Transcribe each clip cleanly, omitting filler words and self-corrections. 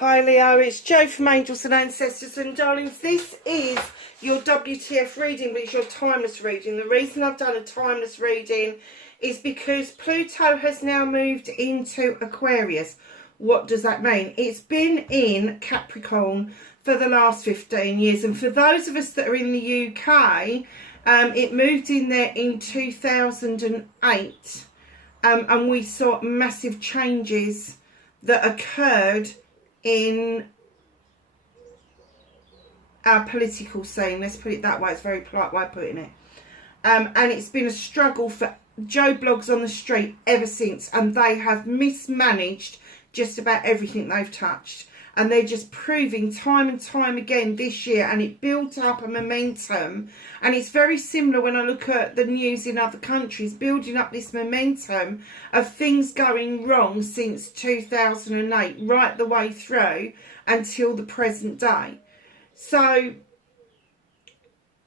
Hi Leo, it's Jo from Angels and Ancestors, and darlings, this is your WTF reading, but it's your timeless reading. The reason I've done a timeless reading is because Pluto has now moved into Aquarius. What does that mean? It's been in Capricorn for the last 15 years, and for those of us that are in the UK, it moved in there in 2008, and we saw massive changes that occurred in our political scene. Let's put it that way. It's a very polite way of putting it. And it's been a struggle for Joe Blogs on the street ever since, and they have mismanaged just about everything they've touched, and they're just proving time and time again this year, and it built up a momentum. And it's very similar when I look at the news in other countries, building up this momentum of things going wrong since 2008 right the way through until the present day. So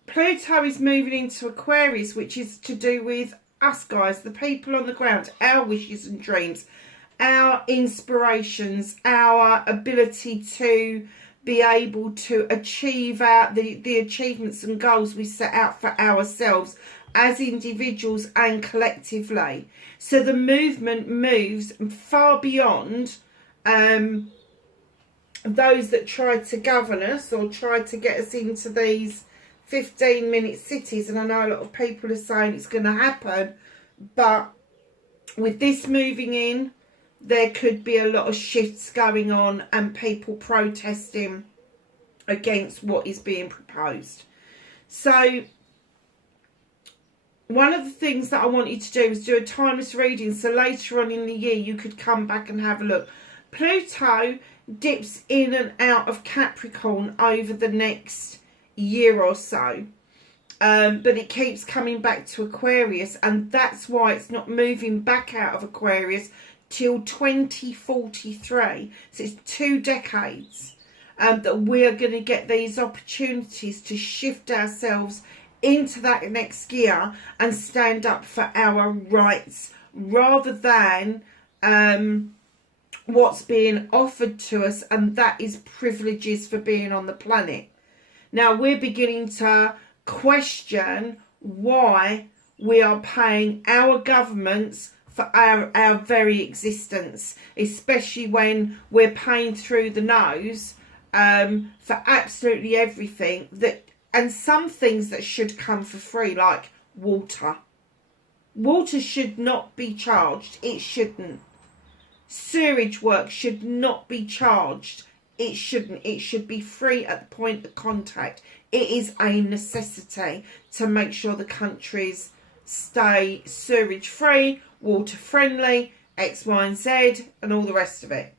Pluto is moving into Aquarius, which is to do with us guys, the people on the ground, our wishes and dreams, our inspirations, our ability to be able to achieve the achievements and goals we set out for ourselves as individuals and collectively. So the movement moves far beyond those that try to govern us or try to get us into these 15-minute cities. And I know a lot of people are saying it's going to happen, but with this moving in, there could be a lot of shifts going on and people protesting against what is being proposed. So one of the things that I wanted to do was do a timeless reading, so later on in the year you could come back and have a look. Pluto dips in and out of Capricorn over the next year or so, but it keeps coming back to Aquarius, and that's why it's not moving back out of Aquarius till 2043. So it's 2 decades that we're going to get these opportunities to shift ourselves into that next gear and stand up for our rights, rather than what's being offered to us, and that is privileges for being on the planet. Now we're beginning to question why we are paying our governments for our very existence, especially when we're paying through the nose for absolutely everything, that, and some things that should come for free, like water. Water should not be charged. It shouldn't. Sewerage work should not be charged. It shouldn't. It should be free at the point of contact. It is a necessity to make sure the countries stay sewerage free, water friendly, X, Y and Z, and all the rest of it.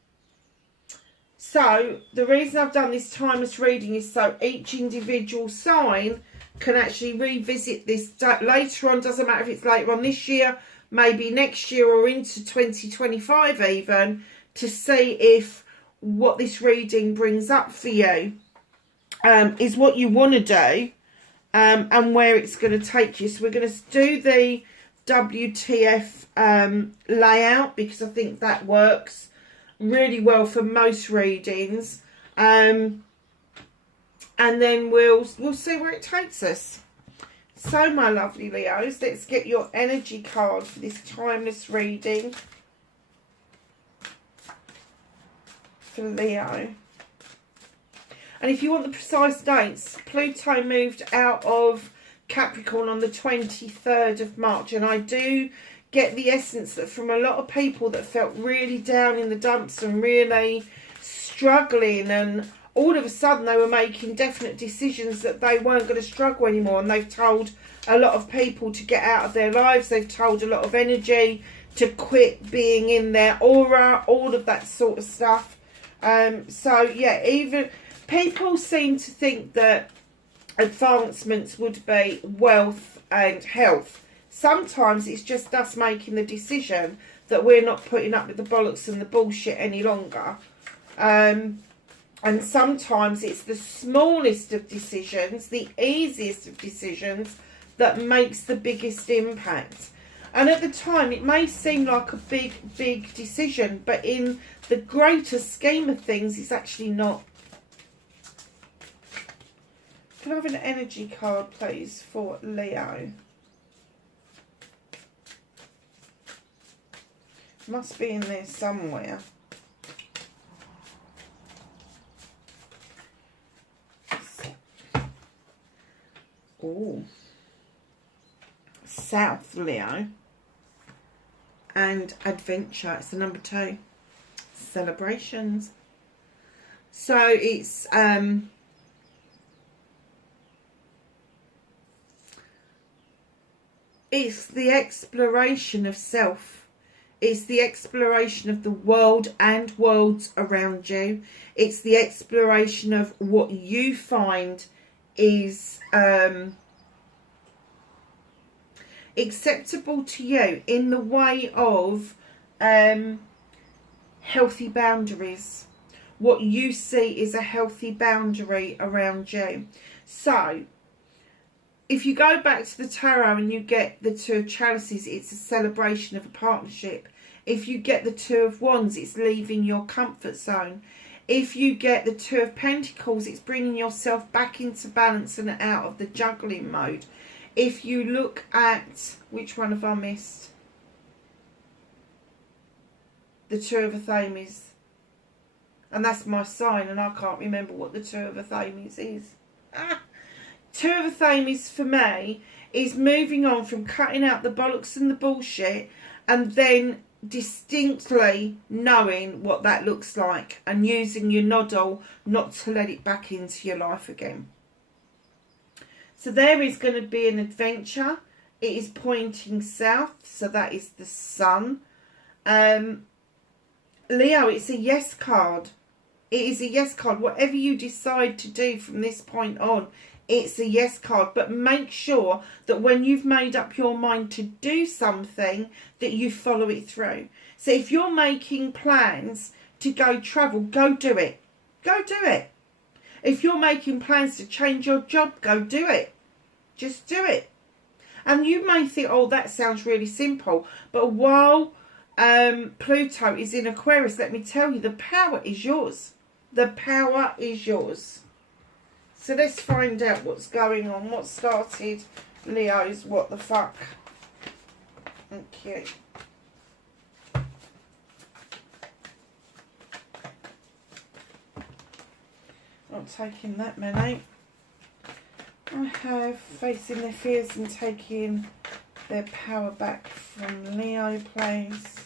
So the reason I've done this timeless reading is so each individual sign can actually revisit this later on. Doesn't matter if it's later on this year, maybe next year, or into 2025 even, to see if what this reading brings up for you is what you want to do, and where it's going to take you. So we're going to do the WTF layout, because I think that works really well for most readings, and then we'll see where it takes us. So my lovely Leos, let's get your energy card for this timeless reading for Leo. And if you want the precise dates, Pluto moved out of Capricorn on the 23rd of March, and I do get the essence that from a lot of people that felt really down in the dumps and really struggling, and all of a sudden they were making definite decisions that they weren't going to struggle anymore, and they've told a lot of people to get out of their lives. They've told a lot of energy to quit being in their aura, all of that sort of stuff. So yeah, even people seem to think that advancements would be wealth and health. Sometimes it's just us making the decision that we're not putting up with the bollocks and the bullshit any longer. And sometimes it's the smallest of decisions, the easiest of decisions, that makes the biggest impact. And at the time, it may seem like a big decision, but in the greater scheme of things, it's actually not. Can I have an energy card, please, for Leo? Must be in there somewhere. Oh. South, Leo. And adventure. It's the number 2. Celebrations. So it's the exploration of self. It's the exploration of the world and worlds around you. It's the exploration of what you find is acceptable to you in the way of healthy boundaries. What you see is a healthy boundary around you. So, if you go back to the tarot and you get the 2 of chalices, it's a celebration of a partnership. If you get the 2 of wands, it's leaving your comfort zone. If you get the 2 of pentacles, it's bringing yourself back into balance and out of the juggling mode. If you look at, which one have I missed? The 2 of Athames. And that's my sign, and I can't remember what the 2 of Athames is. 2 of Athames for me is moving on from cutting out the bollocks and the bullshit, and then distinctly knowing what that looks like and using your noddle not to let it back into your life again. So there is going to be an adventure. It is pointing south, so that is the sun. Leo, it's a yes card. It is a yes card. Whatever you decide to do from this point on, it's a yes card. But make sure that when you've made up your mind to do something, that you follow it through. So if you're making plans to go travel, go do it. Go do it. If you're making plans to change your job, go do it. Just do it. And you may think, oh, that sounds really simple. But while Pluto is in Aquarius, let me tell you, the power is yours. The power is yours. So let's find out what's going on. What started Leo's what the fuck. Thank you. Not taking that many. I have facing their fears and taking their power back from Leo, please.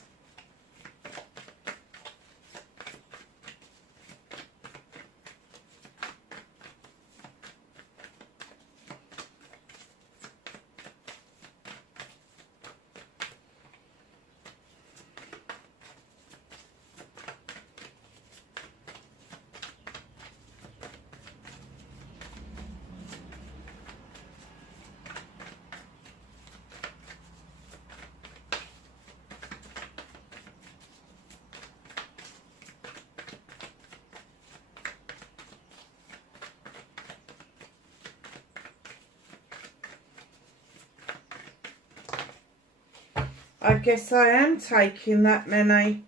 I guess I am taking that many.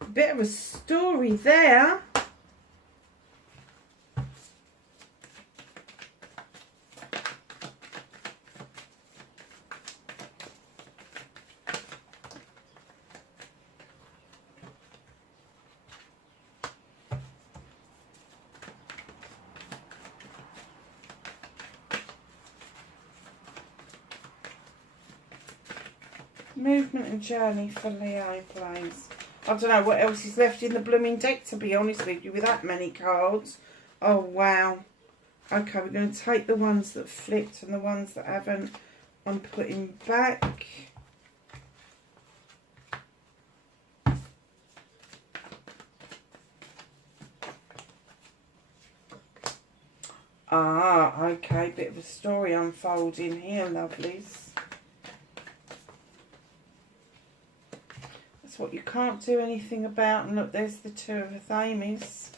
A bit of a story there. Movement and journey for Leo, please. I don't know what else is left in the blooming deck, to be honest with you, with that many cards. Oh, wow. Okay, we're going to take the ones that flipped and the ones that haven't. I'm putting back. Ah, okay, bit of a story unfolding here, lovelies. That's what you can't do anything about. And look, there's the 2 of Athames.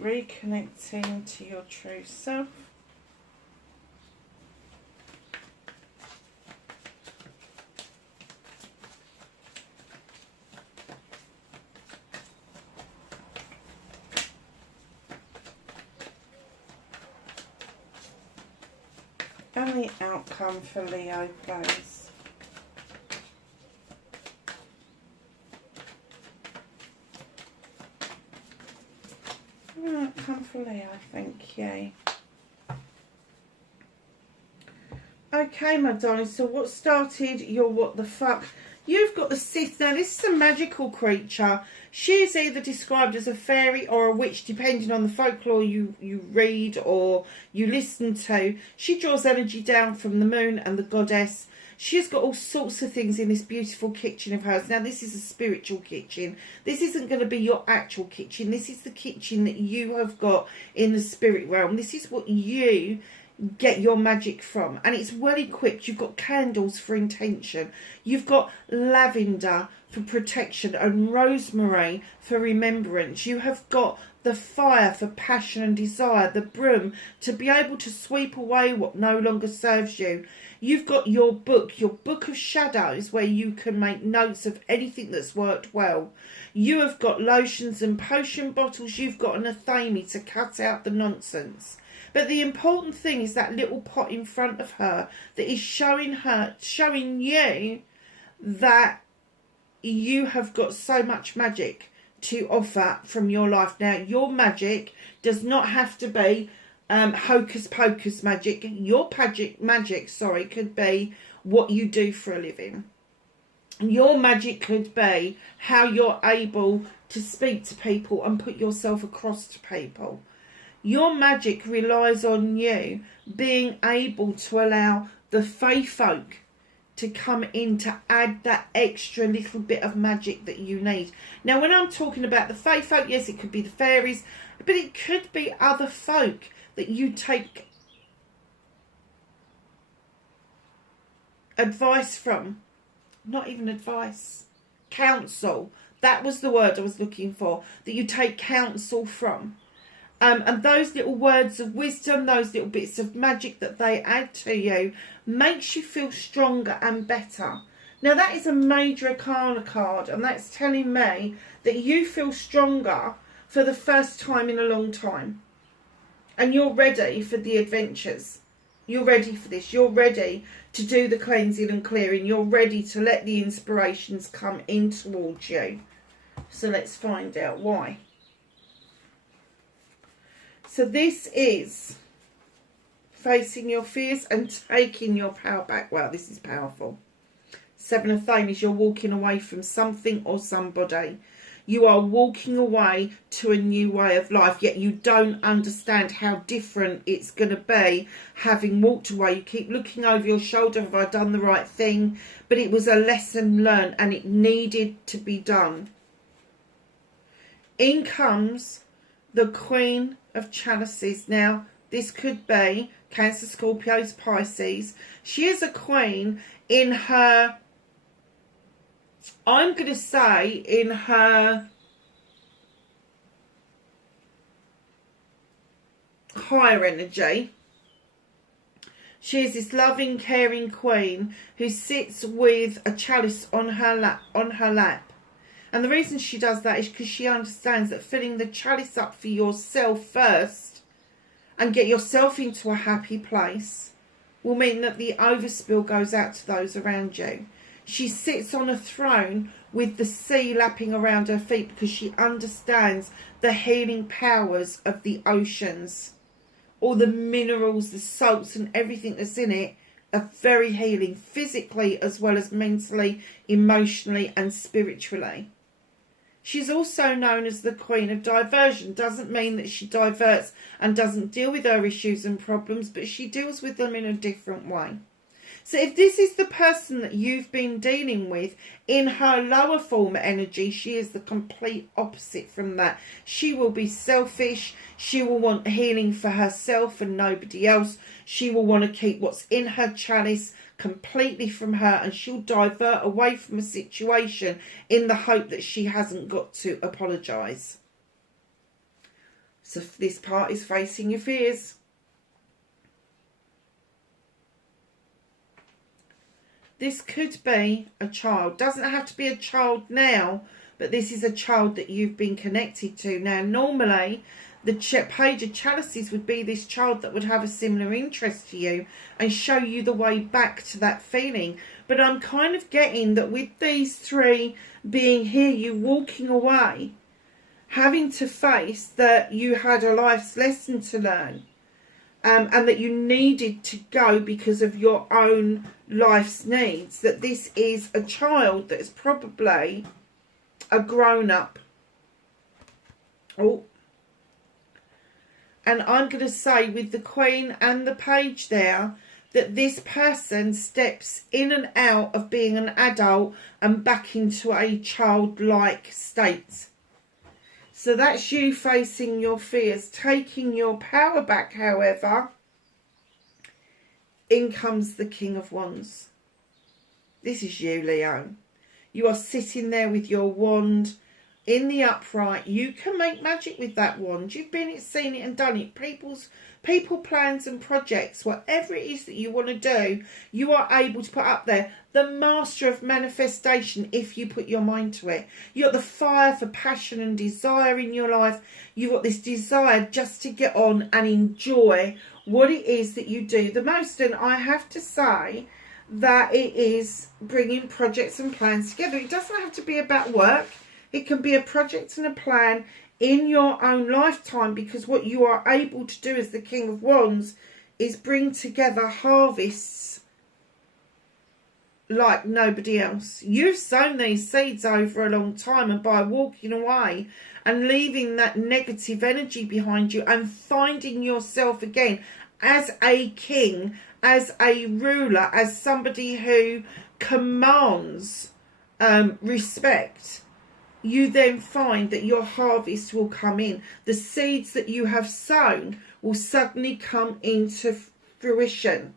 reconnecting to your true self. And the outcome for Leo, please. Outcome for Leo, thank you. Okay, my darling, so what started your what the fuck? You've got the Sith. Now, this is a magical creature. She is either described as a fairy or a witch, depending on the folklore you read or you listen to. She draws energy down from the moon and the goddess. She's got all sorts of things in this beautiful kitchen of hers. Now, this is a spiritual kitchen. This isn't going to be your actual kitchen. This is the kitchen that you have got in the spirit realm. This is what you get your magic from, and it's well equipped. You've got candles for intention, you've got lavender for protection and rosemary for remembrance, you have got the fire for passion and desire, the broom to be able to sweep away what no longer serves you. You've got your book of shadows, where you can make notes of anything that's worked well. You have got lotions and potion bottles. You've got an athame to cut out the nonsense. But the important thing is that little pot in front of her that is showing you that you have got so much magic to offer from your life. Now, your magic does not have to be hocus pocus magic. Your magic could be what you do for a living. Your magic could be how you're able to speak to people and put yourself across to people. Your magic relies on you being able to allow the fae folk to come in to add that extra little bit of magic that you need. Now, when I'm talking about the fae folk, yes, it could be the fairies, but it could be other folk that you take advice from. Not even advice. Counsel. That was the word I was looking for. That you take counsel from. And those little words of wisdom, those little bits of magic that they add to you, makes you feel stronger and better. Now, that is a major arcana card, and that's telling me that you feel stronger for the first time in a long time. And you're ready for the adventures. You're ready for this. You're ready to do the cleansing and clearing. You're ready to let the inspirations come in towards you. So let's find out why. So this is facing your fears and taking your power back. Wow, this is powerful. Seven of Thames, you're walking away from something or somebody. You are walking away to a new way of life, yet you don't understand how different it's going to be having walked away. You keep looking over your shoulder, have I done the right thing? But it was a lesson learned and it needed to be done. In comes the Queen of Chalices. Now, this could be Cancer, Scorpios, Pisces. She is a queen in her, I'm going to say, in her higher energy. She is this loving, caring queen who sits with a chalice on her lap. And the reason she does that is because she understands that filling the chalice up for yourself first and get yourself into a happy place will mean that the overspill goes out to those around you. She sits on a throne with the sea lapping around her feet because she understands the healing powers of the oceans. All the minerals, the salts and everything that's in it are very healing, physically as well as mentally, emotionally and spiritually. She's also known as the Queen of Diversion. Doesn't mean that she diverts and doesn't deal with her issues and problems, but she deals with them in a different way. So if this is the person that you've been dealing with in her lower form energy, she is the complete opposite from that. She will be selfish. She will want healing for herself and nobody else. She will want to keep what's in her chalice completely from her, and she'll divert away from a situation in the hope that she hasn't got to apologise. So this part is facing your fears. This could be a child. Doesn't have to be a child now, but this is a child that you've been connected to. Now, normally, the Page of Chalices would be this child that would have a similar interest to you and show you the way back to that feeling. But I'm kind of getting that with these three being here, you walking away, having to face that you had a life's lesson to learn. And that you needed to go because of your own life's needs. That this is a child that is probably a grown-up. Oh. And I'm going to say with the Queen and the Page there, that this person steps in and out of being an adult and back into a childlike state. So that's you facing your fears, taking your power back, however. In comes the King of Wands. This is you, Leo. You are sitting there with your wand in the upright. You can make magic with that wand. You've been it, seen it and done it. People, plans and projects, whatever it is that you want to do, you are able to put up there. The master of manifestation if you put your mind to it. You've got the fire for passion and desire in your life. You've got this desire just to get on and enjoy what it is that you do the most. And I have to say that it is bringing projects and plans together. It doesn't have to be about work. It can be a project and a plan in your own lifetime, because what you are able to do as the King of Wands is bring together harvests like nobody else. You've sown these seeds over a long time, and by walking away and leaving that negative energy behind you and finding yourself again as a king, as a ruler, as somebody who commands respect, you then find that your harvest will come in. The seeds that you have sown will suddenly come into fruition.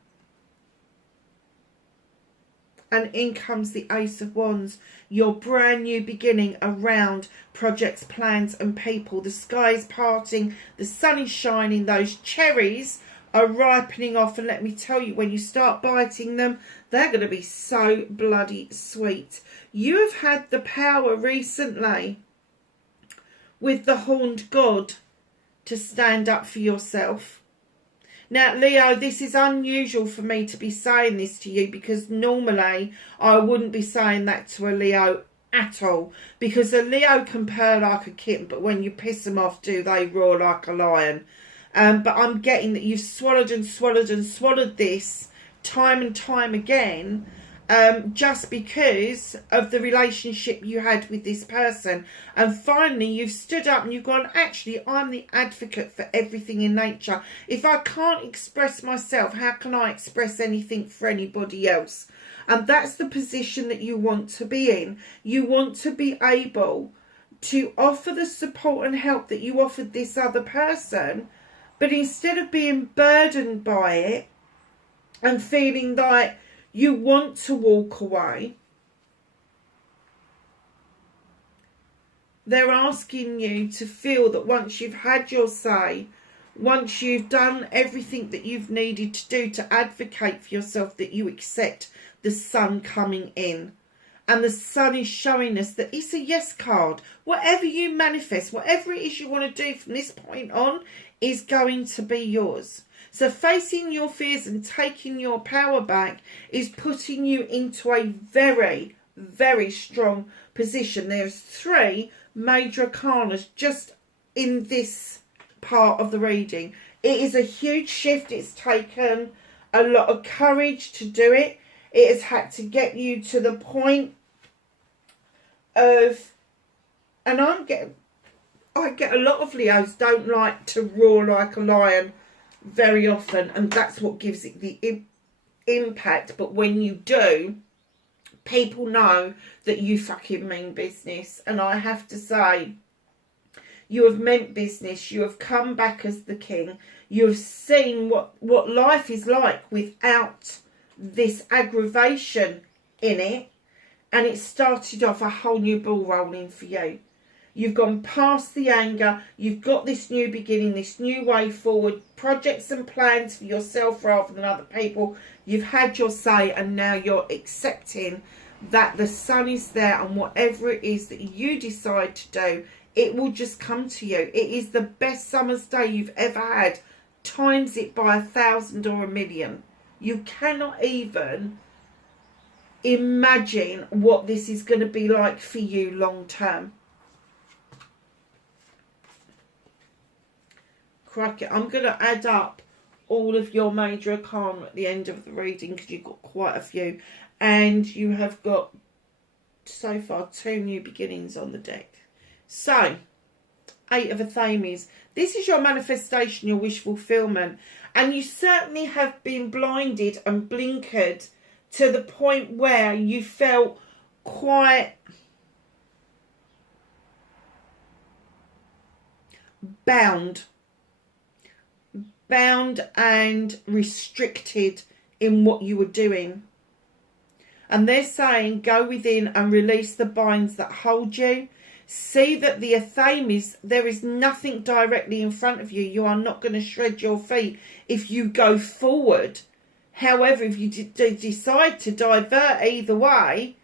And in comes the Ace of Wands, your brand new beginning around projects, plans and people. The sky is parting, the sun is shining, those cherries are ripening off, and let me tell you, when you start biting them, they're going to be so bloody sweet. You have had the power recently with the Horned God to stand up for yourself. Now, Leo, this is unusual for me to be saying this to you, because normally I wouldn't be saying that to a Leo at all, because a Leo can purr like a kitten, but when you piss them off, do they roar like a lion? But I'm getting that you've swallowed and swallowed and swallowed this time and time again, just because of the relationship you had with this person. And finally you've stood up and you've gone, actually, I'm the advocate for everything in nature. If I can't express myself, how can I express anything for anybody else? And that's the position that you want to be in. You want to be able to offer the support and help that you offered this other person, but instead of being burdened by it and feeling like you want to walk away, they're asking you to feel that once you've had your say, once you've done everything that you've needed to do to advocate for yourself, that you accept the sun coming in. And the sun is showing us that it's a yes card. Whatever you manifest, whatever it is you want to do from this point on, is going to be yours. So facing your fears and taking your power back is putting you into a very, very strong position. There's 3 major arcanas just in this part of the reading. It is a huge shift. It's taken a lot of courage to do it. It has had to get you to the point of, and I get a lot of Leos don't like to roar like a lion very often, and that's what gives it the impact. But when you do, people know that you fucking mean business. And I have to say, you have meant business. You have come back as the king. You have seen what life is like without this aggravation in it, and it started off a whole new ball rolling for you. You've gone past the anger. You've got this new beginning, this new way forward, projects and plans for yourself rather than other people. You've had your say, and now you're accepting that the sun is there, and whatever it is that you decide to do, it will just come to you. It is the best summer's day you've ever had. Times it by 1,000 or 1,000,000. You cannot even imagine what this is going to be like for you long term. Crikey, I'm going to add up all of your major arcana at the end of the reading, because you've got quite a few, and you have got so far 2 new beginnings on the deck. So, 8 of Athames. This is your manifestation, your wish fulfillment, and you certainly have been blinded and blinkered to the point where you felt quite bound and restricted in what you were doing. And they're saying, go within and release the binds that hold you. See that the Athames, there is nothing directly in front of you. You are not going to shred your feet if you go forward. However, if you decide to divert either way,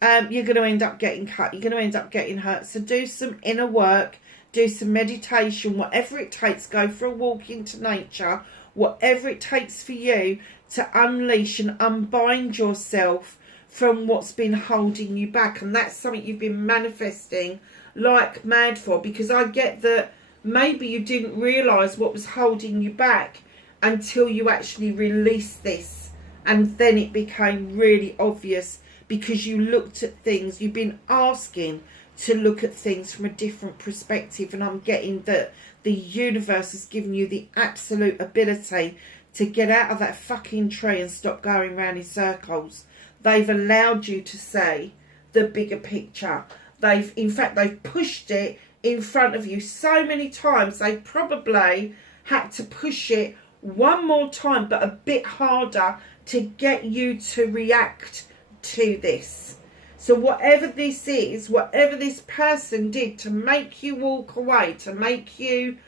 you're going to end up getting cut. You're going to end up getting hurt. So do some inner work. Do some meditation, whatever it takes. Go for a walk into nature, whatever it takes for you to unleash and unbind yourself from what's been holding you back. And that's something you've been manifesting like mad for, because I get that maybe you didn't realise what was holding you back until you actually released this, and then it became really obvious because you looked at things. You've been asking to look at things from a different perspective, and I'm getting that the universe has given you the absolute ability to get out of that fucking tree and stop going round in circles. They've allowed you to see the bigger picture. In fact, they've pushed it in front of you so many times. They probably had to push it one more time, but a bit harder, to get you to react to this. So whatever this is, whatever this person did to make you walk away, to make you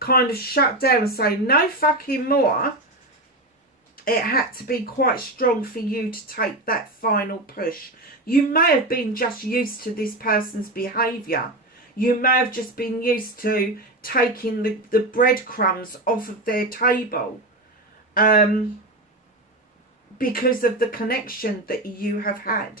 kind of shut down and say no fucking more, it had to be quite strong for you to take that final push. You may have been just used to this person's behaviour. You may have just been used to taking the breadcrumbs off of their table because of the connection that you have had.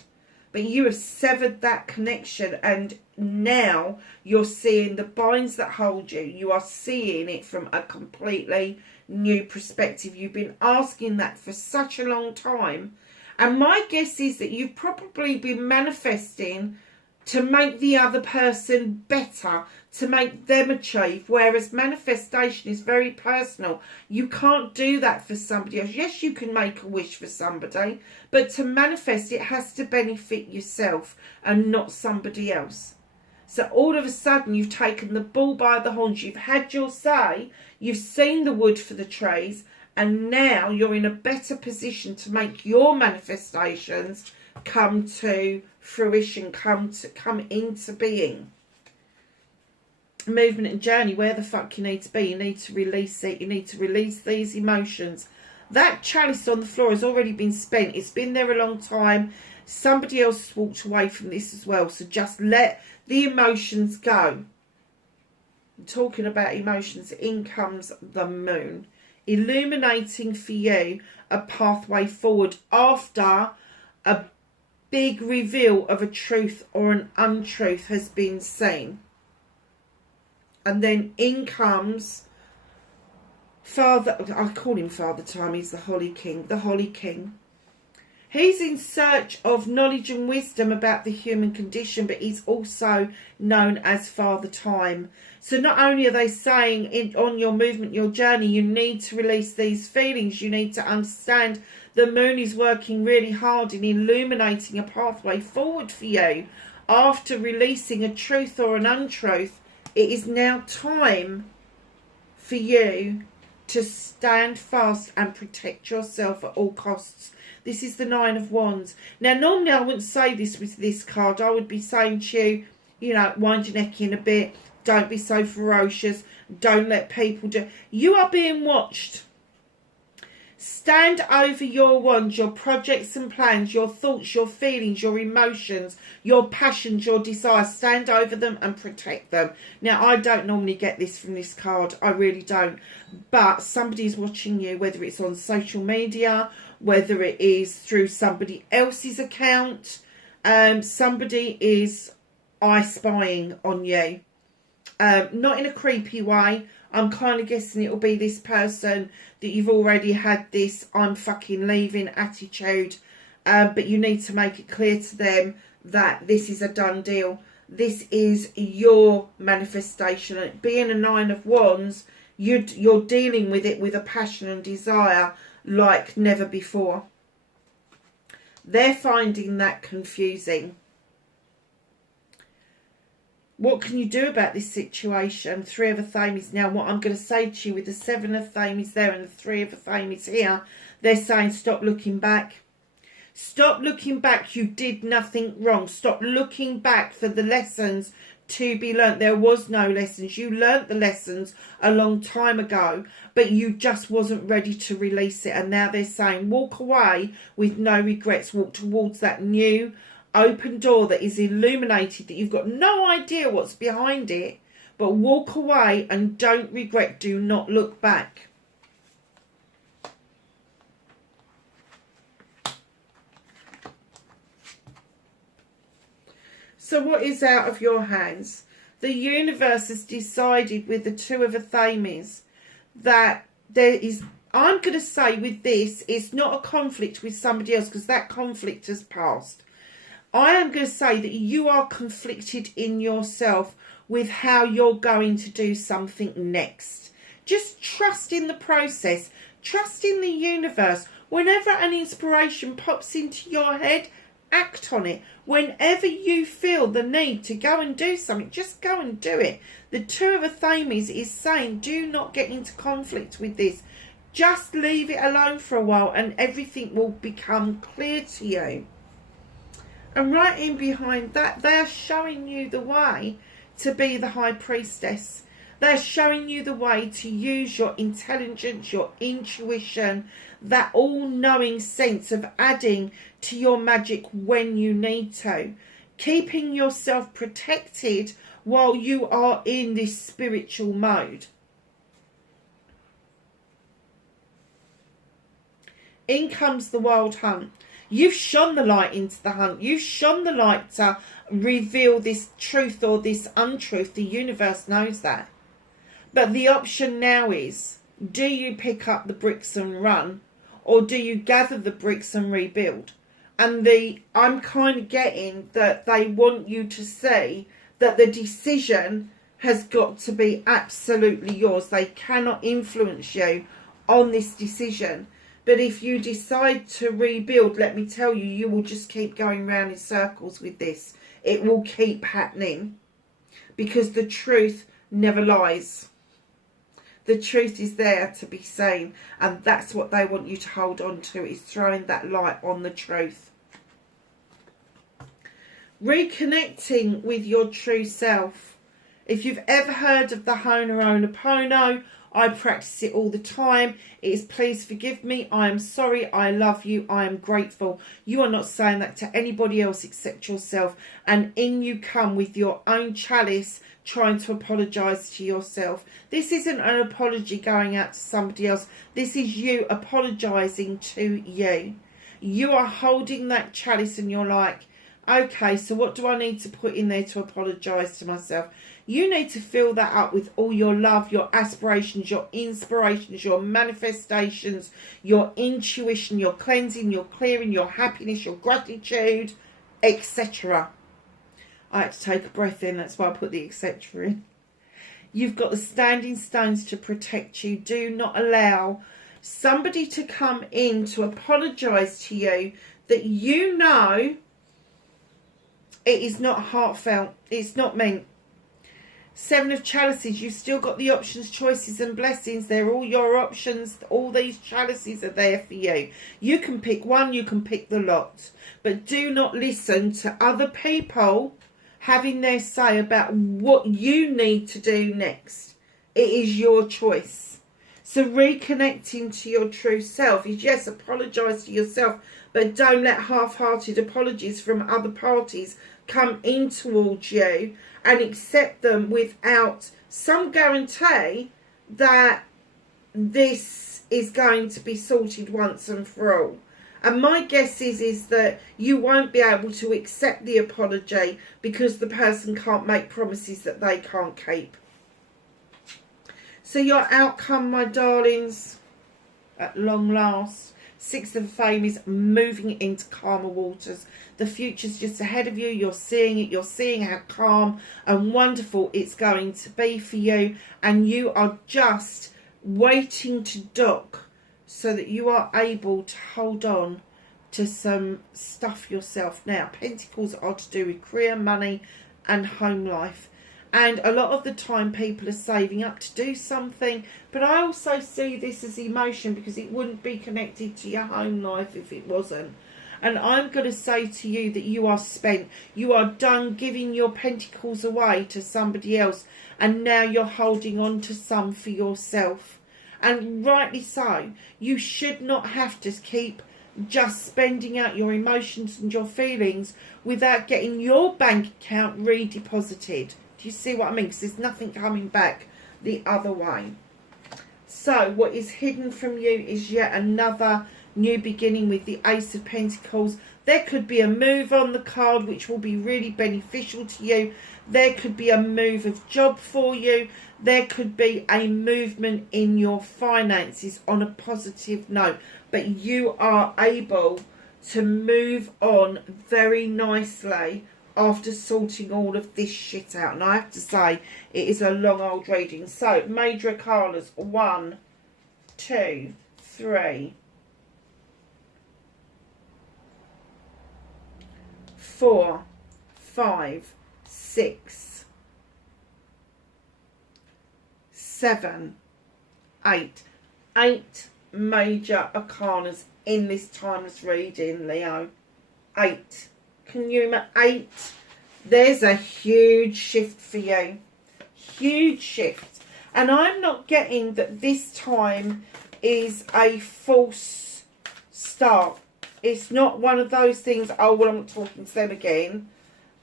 But you have severed that connection, and now you're seeing the binds that hold you. You are seeing it from a completely new perspective. You've been asking that for such a long time. And my guess is that you've probably been manifesting to make the other person better, to make them achieve, whereas manifestation is very personal. You can't do that for somebody else. Yes, you can make a wish for somebody, but to manifest, it has to benefit yourself and not somebody else. So all of a sudden, you've taken the bull by the horns. You've had your say. You've seen the wood for the trees, and now you're in a better position to make your manifestations come to fruition, come into being. Movement and journey, where the fuck you need to be. You need to release it. You need to release these emotions. That chalice on the floor has already been spent. It's been there a long time. Somebody else has walked away from this as well. So just let the emotions go. I'm talking about emotions. In comes the moon, illuminating for you a pathway forward after a big reveal of a truth or an untruth has been seen. And then in comes Father, I call him Father Time, he's the Holly King, He's in search of knowledge and wisdom about the human condition, but he's also known as Father Time. So not only are they saying on your movement, your journey, you need to release these feelings, you need to understand the moon is working really hard in illuminating a pathway forward for you. After releasing a truth or an untruth, it is now time for you to stand fast and protect yourself at all costs. This is the Nine of Wands. Now, normally I wouldn't say this with this card. I would be saying to you, you know, wind your neck in a bit. Don't be so ferocious. Don't let people do. You are being watched. Stand over your wants, your projects and plans, your thoughts, your feelings, your emotions, your passions, your desires. Stand over them and protect them. Now, I don't normally get this from this card. I really don't. But somebody's watching you, whether it's on social media, whether it is through somebody else's account. Somebody is eye-spying on you. Not in a creepy way. I'm kind of guessing it'll be this person that you've already had this I'm fucking leaving attitude. But you need to make it clear to them that this is a done deal. This is your manifestation. And being a 9 of Wands, you're dealing with it with a passion and desire like never before. They're finding that confusing. What can you do about this situation? 3 of Athames. Now, what I'm going to say to you with the 7 of Athames there and the 3 of Athames here, they're saying stop looking back. Stop looking back. You did nothing wrong. Stop looking back for the lessons to be learnt. There was no lessons. You learnt the lessons a long time ago, but you just wasn't ready to release it. And now they're saying walk away with no regrets. Walk towards that new open door that is illuminated, that you've got no idea what's behind it, but walk away and don't regret. Do not look back. So what is out of your hands? The universe has decided with the 2 of Athames that there is, I'm going to say with this, it's not a conflict with somebody else because that conflict has passed. I am going to say that you are conflicted in yourself with how you're going to do something next. Just trust in the process. Trust in the universe. Whenever an inspiration pops into your head, act on it. Whenever you feel the need to go and do something, just go and do it. The 2 of Athames is saying do not get into conflict with this. Just leave it alone for a while and everything will become clear to you. And right in behind that, they are showing you the way to be the High Priestess. They're showing you the way to use your intelligence, your intuition, that all-knowing sense of adding to your magic when you need to. Keeping yourself protected while you are in this spiritual mode. In comes the Wild Hunt. You've shone the light into the hunt. You've shone the light to reveal this truth or this untruth. The universe knows that. But the option now is, do you pick up the bricks and run? Or do you gather the bricks and rebuild? And I'm kind of getting that they want you to see that the decision has got to be absolutely yours. They cannot influence you on this decision. But if you decide to rebuild, let me tell you, you will just keep going round in circles with this. It will keep happening because the truth never lies. The truth is there to be seen, and that's what they want you to hold on to, is throwing that light on the truth. Reconnecting with your true self. If you've ever heard of the Ho'oponopono, I practice it all the time. It is please forgive me, I am sorry, I love you, I am grateful. You are not saying that to anybody else except yourself. And in you come with your own chalice, trying to apologise to yourself. This isn't an apology going out to somebody else. This is you apologising to you. You are holding that chalice and you're like, okay, so what do I need to put in there to apologise to myself? You need to fill that up with all your love, your aspirations, your inspirations, your manifestations, your intuition, your cleansing, your clearing, your happiness, your gratitude, etc. I had to take a breath in, that's why I put the etc. in. You've got the standing stones to protect you. Do not allow somebody to come in to apologise to you that you know it is not heartfelt. It's not meant. 7 of Chalices, you've still got the options, choices and blessings. They're all your options. All these chalices are there for you. You can pick one, you can pick the lot. But do not listen to other people having their say about what you need to do next. It is your choice. So reconnecting to your true self is, yes, apologise to yourself, but don't let half-hearted apologies from other parties come in towards you, and accept them without some guarantee that this is going to be sorted once and for all. And my guess is that you won't be able to accept the apology because the person can't make promises that they can't keep. So your outcome, my darlings, at long last, Six of Fame is moving into calmer waters. The future's just ahead of you. You're seeing it. You're seeing how calm and wonderful it's going to be for you. And you are just waiting to dock so that you are able to hold on to some stuff yourself. Now, Pentacles are to do with career, money and home life. And a lot of the time people are saving up to do something. But I also see this as emotion, because it wouldn't be connected to your home life if it wasn't. And I'm going to say to you that you are spent. You are done giving your pentacles away to somebody else. And now you're holding on to some for yourself. And rightly so. You should not have to keep just spending out your emotions and your feelings without getting your bank account redeposited. Do you see what I mean? Because there's nothing coming back the other way. So what is hidden from you is yet another new beginning with the Ace of Pentacles. There could be a move on the card which will be really beneficial to you. There could be a move of job for you. There could be a movement in your finances on a positive note. But you are able to move on very nicely after sorting all of this shit out. And I have to say, it is a long old reading. So, major arcanas, 1, 2, 3, 4, 5, 6, 7, 8. 8 major arcanas in this timeless reading, Leo. 8. Can you remember? 8. There's a huge shift for you. Huge shift. And I'm not getting that this time is a false start. It's not one of those things, oh, well, I'm not talking to them again.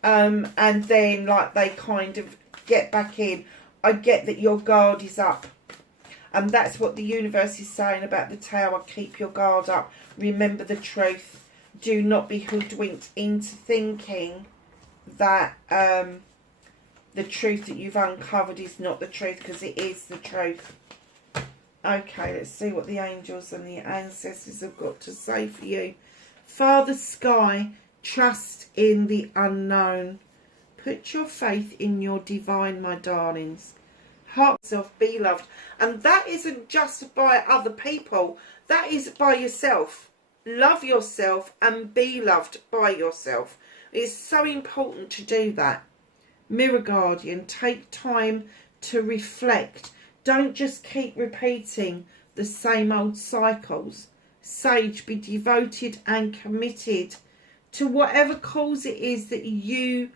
And then, like, they kind of get back in. I get that your guard is up. And that's what the universe is saying about the Tower. Keep your guard up. Remember the truth. Do not be hoodwinked into thinking that the truth that you've uncovered is not the truth, because it is the truth. Okay, let's see what the angels and the ancestors have got to say for you. Father Sky, trust in the unknown. Put your faith in your divine, my darlings. Heart yourself, be loved. And that isn't just by other people. That is by yourself. Love yourself and be loved by yourself. It's so important to do that. Mirror Guardian, take time to reflect. Don't just keep repeating the same old cycles. Sage, be devoted and committed to whatever cause it is that you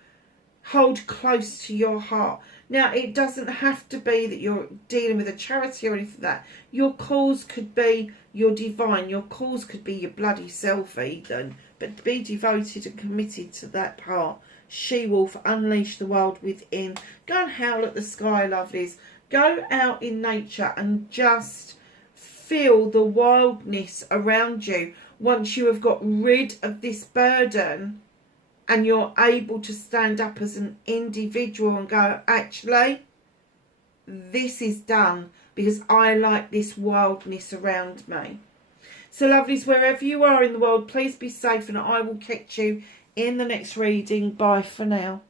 hold close to your heart. Now, it doesn't have to be that you're dealing with a charity or anything like that. Your cause could be your divine. Your cause could be your bloody self, Eden. But be devoted and committed to that part. She-wolf, unleash the world within. Go and howl at the sky, lovelies. Go out in nature and just feel the wildness around you. Once you have got rid of this burden and you're able to stand up as an individual and go, actually, this is done because I like this wildness around me. So, lovelies, wherever you are in the world, please be safe, and I will catch you in the next reading. Bye for now.